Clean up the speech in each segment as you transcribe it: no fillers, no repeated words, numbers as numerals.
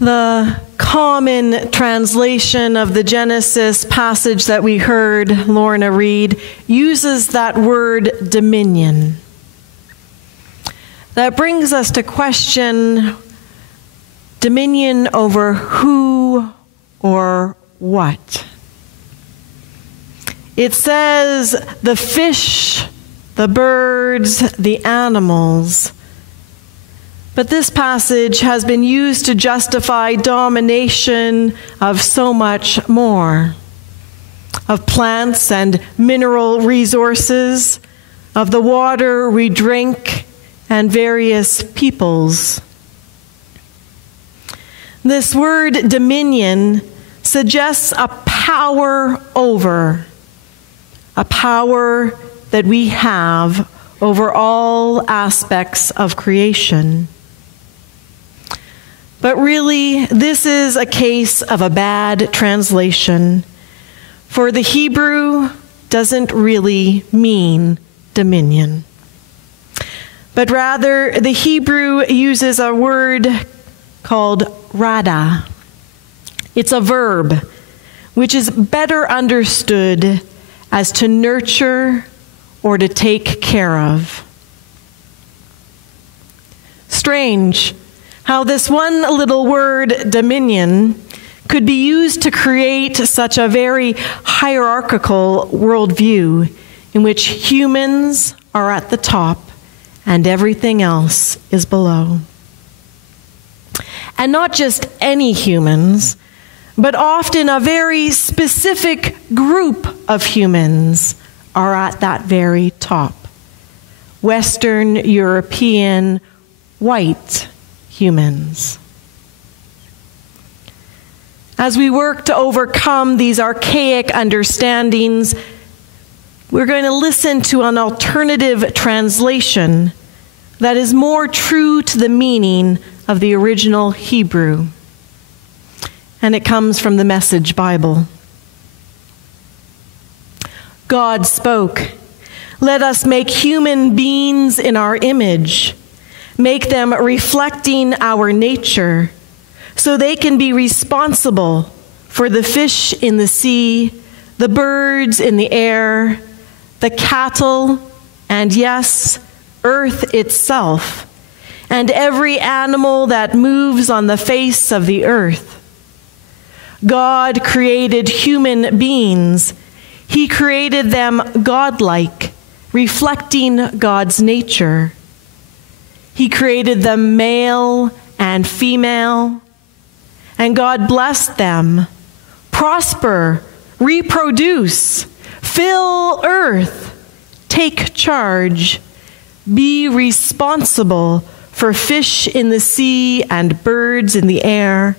The common translation of the Genesis passage that we heard Lorna read uses that word dominion. That brings us to question dominion over who or what. It says the fish, the birds, the animals. But this passage has been used to justify domination of so much more. Of plants and mineral resources, of the water we drink, and various peoples. This word dominion suggests a power over, a power that we have over all aspects of creation. But really, this is a case of a bad translation, for the Hebrew doesn't really mean dominion. But rather, the Hebrew uses a word called rada. It's a verb, which is better understood as to nurture or to take care of. Strange how this one little word, dominion, could be used to create such a very hierarchical worldview in which humans are at the top and everything else is below. And not just any humans, but often a very specific group of humans are at that very top. Western European white humans. As we work to overcome these archaic understandings, we're going to listen to an alternative translation that is more true to the meaning of the original Hebrew. And it comes from the Message Bible. God spoke, "Let us make human beings in our image, make them reflecting our nature, so they can be responsible for the fish in the sea, the birds in the air, the cattle, and yes, earth itself, and every animal that moves on the face of the earth." God created human beings. He created them godlike, reflecting God's nature. He created them male and female, and God blessed them. Prosper, reproduce, fill earth, take charge, be responsible for fish in the sea and birds in the air,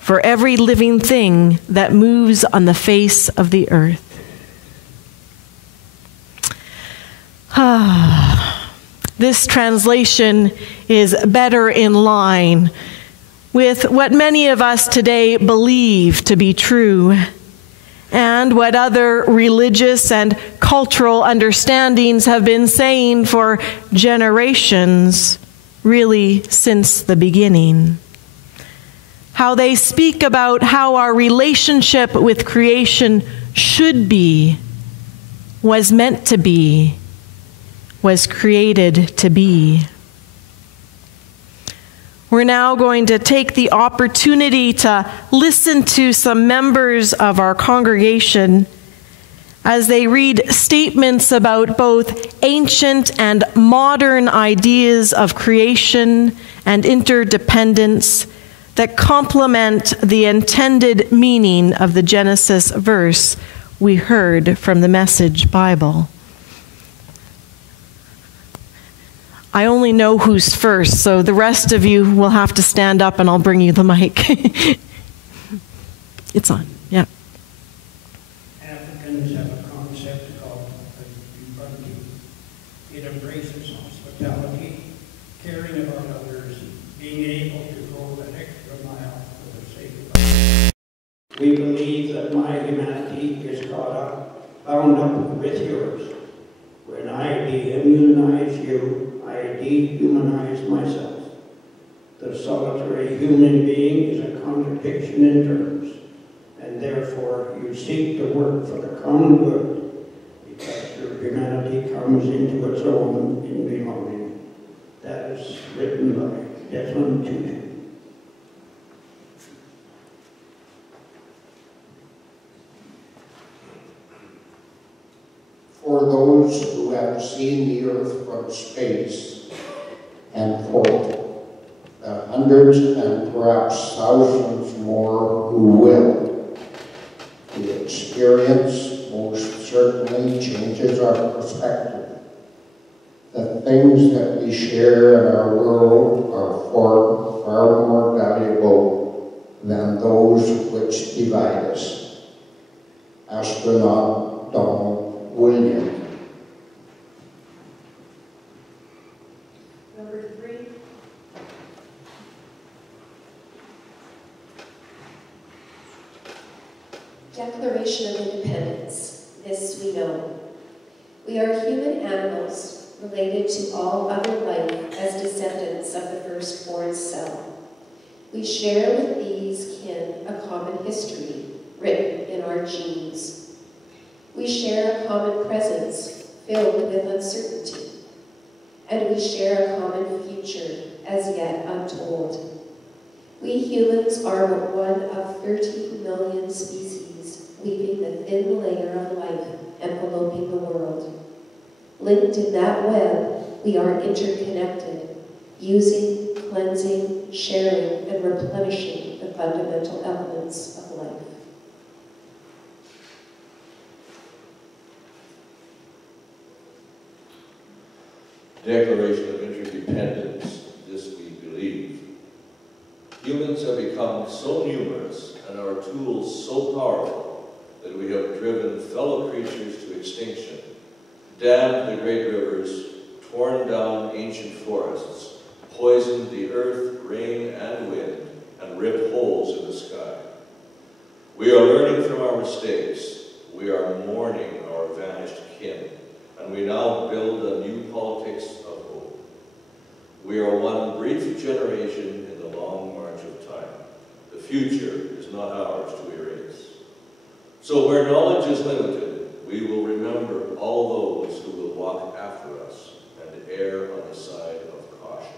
for every living thing that moves on the face of the earth. This translation is better in line with what many of us today believe to be true, and what other religious and cultural understandings have been saying for generations, really since the beginning. How they speak about how our relationship with creation should be, was meant to be, was created to be. We're now going to take the opportunity to listen to some members of our congregation as they read statements about both ancient and modern ideas of creation and interdependence that complement the intended meaning of the Genesis verse we heard from the Message Bible. I only know who's first, so the rest of you will have to stand up and I'll bring you the mic. It's on, yeah. Africans have a concept called ubuntu. It embraces hospitality, caring about others, being able to go the extra mile for the sake of others. We believe that my humanity is bound up with yours. When I dehumanize you, I dehumanize myself. The The solitary human being is a contradiction in terms, and therefore you seek to work for the common good because your humanity comes into its own in belonging. That is written by Desmond Tutu. For those who have seen the earth from space and for the hundreds and perhaps thousands more who will, the experience most certainly changes our perspective. The things that we share in our world are far more valuable than those which divide us. Astronaut Donald William. Number 3. Declaration of Independence. This we know. We are human animals related to all other life as descendants of the firstborn cell. We share with these kin a common history written in our genes. We share a common presence filled with uncertainty, and we share a common future as yet untold. We humans are but one of 30 million species weaving the thin layer of life enveloping the world. Linked in that web, we are interconnected, using, cleansing, sharing, and replenishing the fundamental elements of life. Declaration of Interdependence, this we believe. Humans have become so numerous and our tools so powerful that we have driven fellow creatures to extinction, dammed the great rivers, torn down ancient forests, poisoned the earth, rain, and wind, and ripped holes in the sky. We are learning from our mistakes. We are mourning our vanished kin. And we now build a new politics of hope. We are one brief generation in the long march of time. The future is not ours to erase. So where knowledge is limited, we will remember all those who will walk after us and err on the side of caution.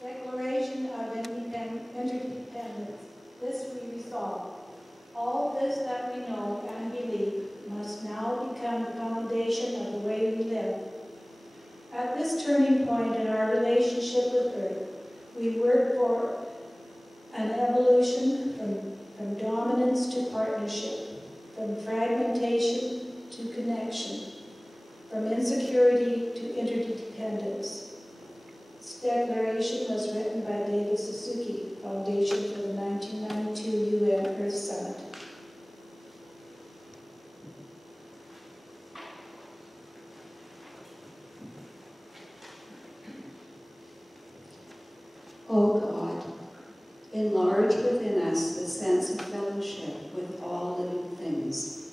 Declaration of Interdependence. This we resolve. All this that we know and believe must now become the foundation of the way we live. At this turning point in our relationship with Earth, we work for an evolution from dominance to partnership, from fragmentation to connection, from insecurity to interdependence. This declaration was written by David Suzuki, Foundation for the 1992 UN Earth Summit. O God, enlarge within us the sense of fellowship with all living things.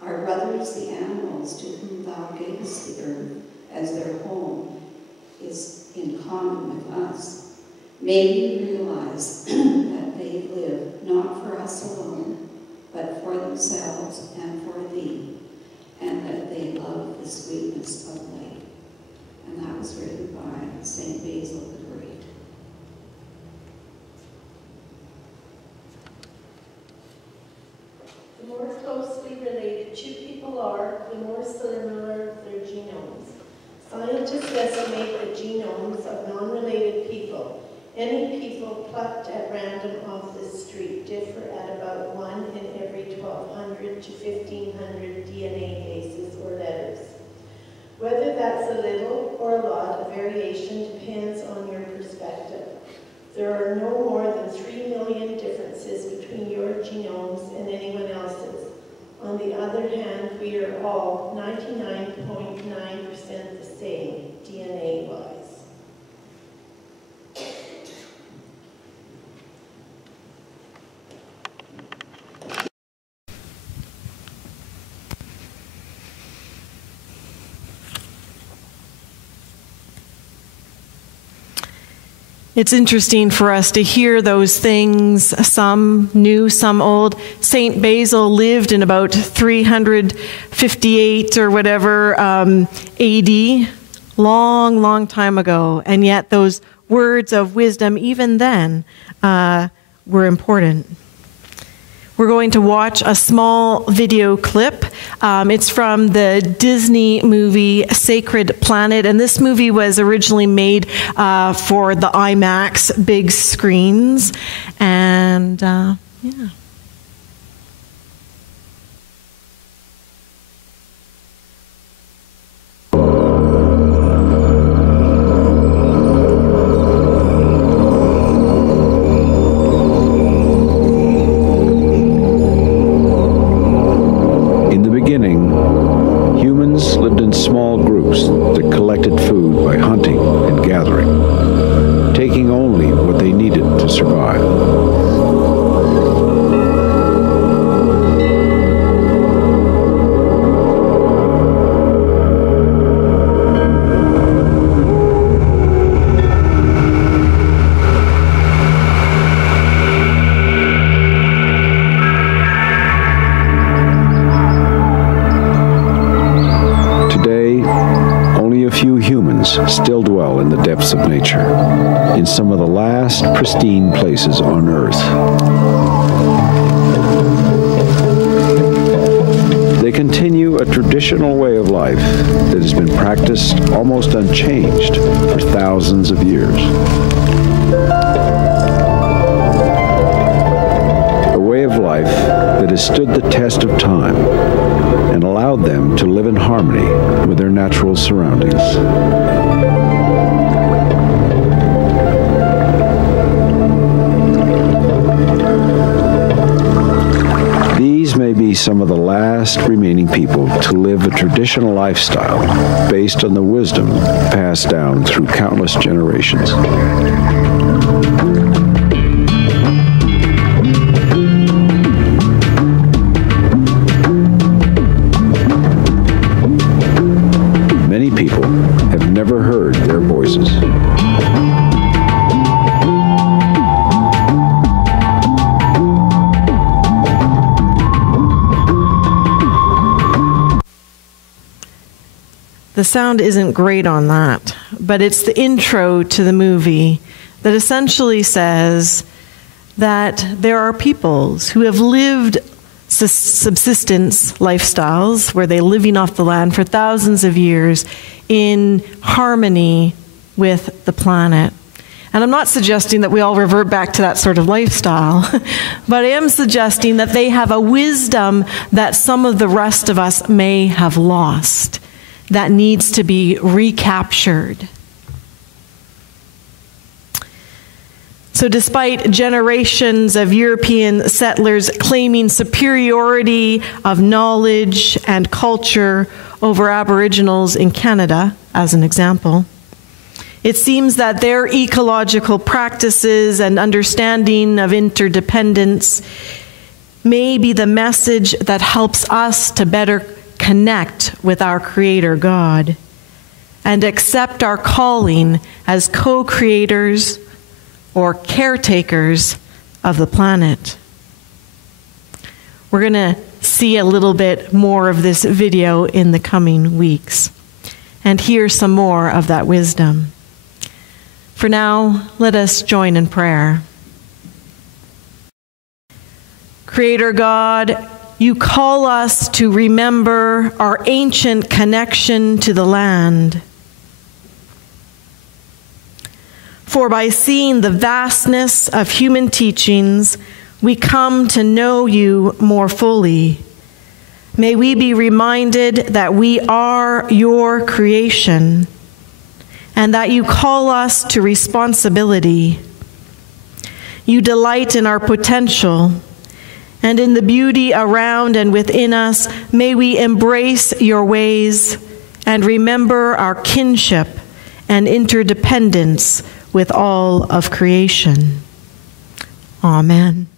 Our brothers, the animals, to whom thou gavest the earth as their home, is in common with us. May we realize that they live not for us alone, but for themselves and for thee, and that they love the sweetness of life. And that was written by St. Basil the Great. The more closely related two people are, the more similar their genomes. Scientists estimate the genomes of non-related people, any people plucked at random off the street, differ at about 1 in every 1,200 to 1,500 DNA bases or letters. Whether that's a little or a lot, a variation depends on your perspective. There are no more than 3 million differences between your genomes and anyone else's. On the other hand, we are all 99.9% the same, DNA-wise. It's interesting for us to hear those things, some new, some old. St. Basil lived in about 358 or whatever AD, long, long time ago. And yet those words of wisdom, even then, were important. We're going to watch a small video clip. It's from the Disney movie Sacred Planet, and this movie was originally made for the IMAX big screens. And yeah. Small groups that collected food by hunting and gathering, taking only what they needed to survive. Still dwell in the depths of nature, in some of the last pristine places on Earth. They continue a traditional way of life that has been practiced almost unchanged for thousands of years. A way of life that has stood the test of time and allowed them to live in harmony with their natural surroundings. These may be some of the last remaining people to live a traditional lifestyle based on the wisdom passed down through countless generations. Many people have never heard their voices. The sound isn't great on that, but it's the intro to the movie that essentially says that there are peoples who have lived subsistence lifestyles where they're living off the land for thousands of years in harmony with the planet. And I'm not suggesting that we all revert back to that sort of lifestyle, but I am suggesting that they have a wisdom that some of the rest of us may have lost, that needs to be recaptured. So despite generations of European settlers claiming superiority of knowledge and culture over Aboriginals in Canada, as an example, it seems that their ecological practices and understanding of interdependence may be the message that helps us to better connect with our Creator God and accept our calling as co-creators or caretakers of the planet. We're going to see a little bit more of this video in the coming weeks and hear some more of that wisdom. For now, let us join in prayer. Creator God, you call us to remember our ancient connection to the land. For by seeing the vastness of human teachings, we come to know you more fully. May we be reminded that we are your creation and that you call us to responsibility. You delight in our potential, and in the beauty around and within us, may we embrace your ways and remember our kinship and interdependence with all of creation. Amen.